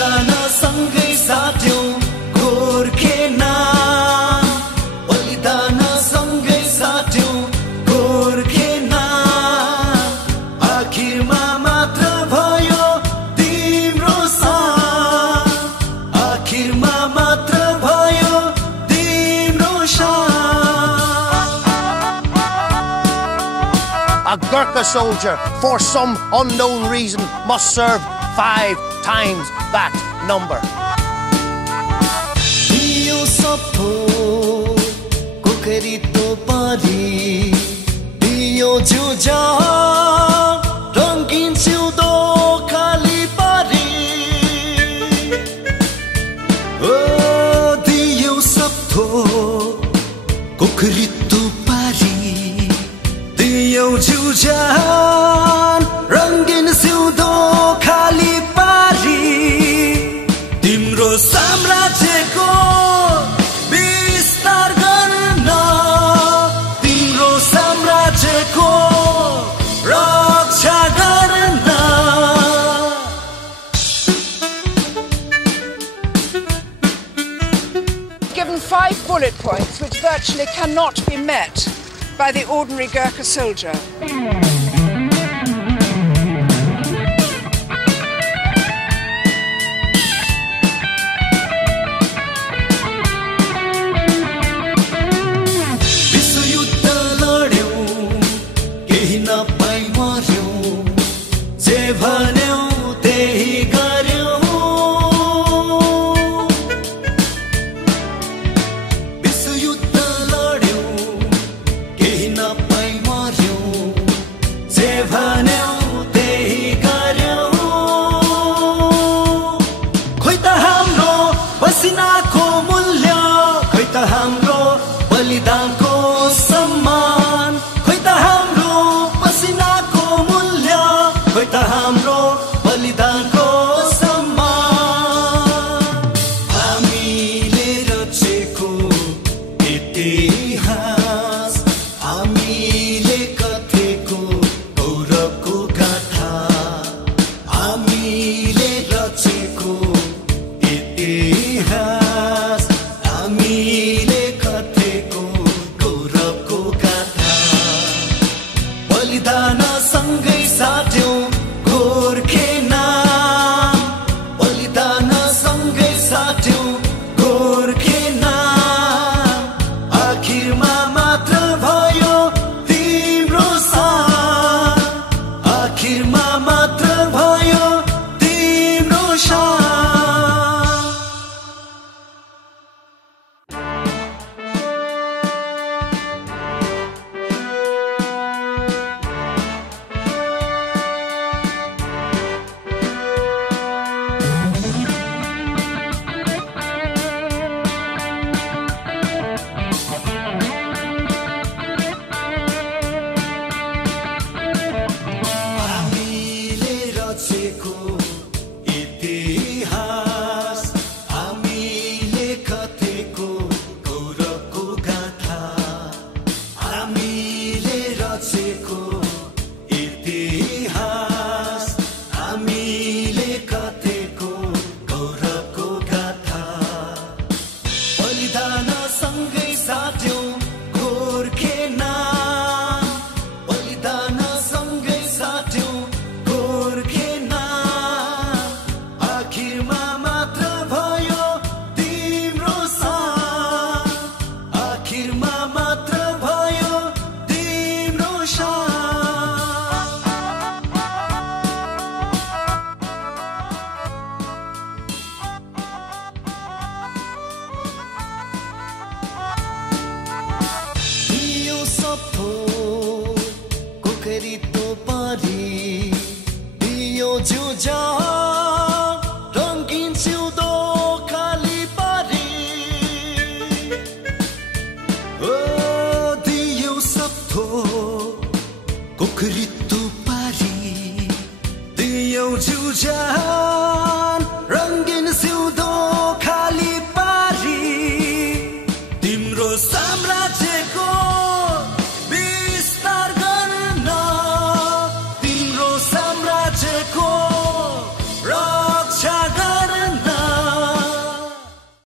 बलिदान सँगै साट्यौं गोर्खे नाम बलिदान सँगै साट्यौं गोर्खे नाम आखिरमा मात्र भयो तिम्रो साथ आखिरमा मात्र भयो तिम्रो साथ A Gurkha soldier for some unknown reason must serve 5 times that number. Yo sapo kokeri to pari yo juja rangin siudo khali pari oh diyo sapo kokeri to pari diyo juja rangin siudo khali pari तिम्रो साम्राज्यको विस्तार गर्न तिम्रो साम्राज्यको रक्षा गर्न Given 5 bullet points which virtually cannot be met by the ordinary Gurkha soldier. पसिनाको मूल्य खोइ त हाम्रो बलिदानको सम्मान खोइ त हाम्रो पसिनाको मूल्य खोइ त हाम्रो बलिदानको सम्मान हामीले रचेको इतिहास हामीले कथेको गौरवको गाथा हामीले रचेको इतिहास हामीले कथेको गौरवको गाथा बलिदान सँगै साट्यौं गोर्खे नाम बलिदान सँगै साट्यौं गोर्खे नाम आखिरमा मात्र भयो तिम्रो साथ आखिरमा मात्र भयो तिम्रो साथ इतिहास हामीले कथेको गौरवको गाथा हामीले रचेको इतिहास हामीले कथेको गौरवको गाथा बलिदान सँगै साट्यौं गोर्खे नाम बलिदान सँगै साट्यौं गोर्खे आखिरमा मात्र भयो तिम्रो साथ आखिरमा मात्र भयो तिम्रो साथ यो सपो कोकरी तो पारी यो जुजा रंगीन सिउदो खाली पारी ओ दियो सप्थो कोकरी तो पारी दियो जुजान रंगीन सिउदो खाली पारी तिम्रो साम्राज्यको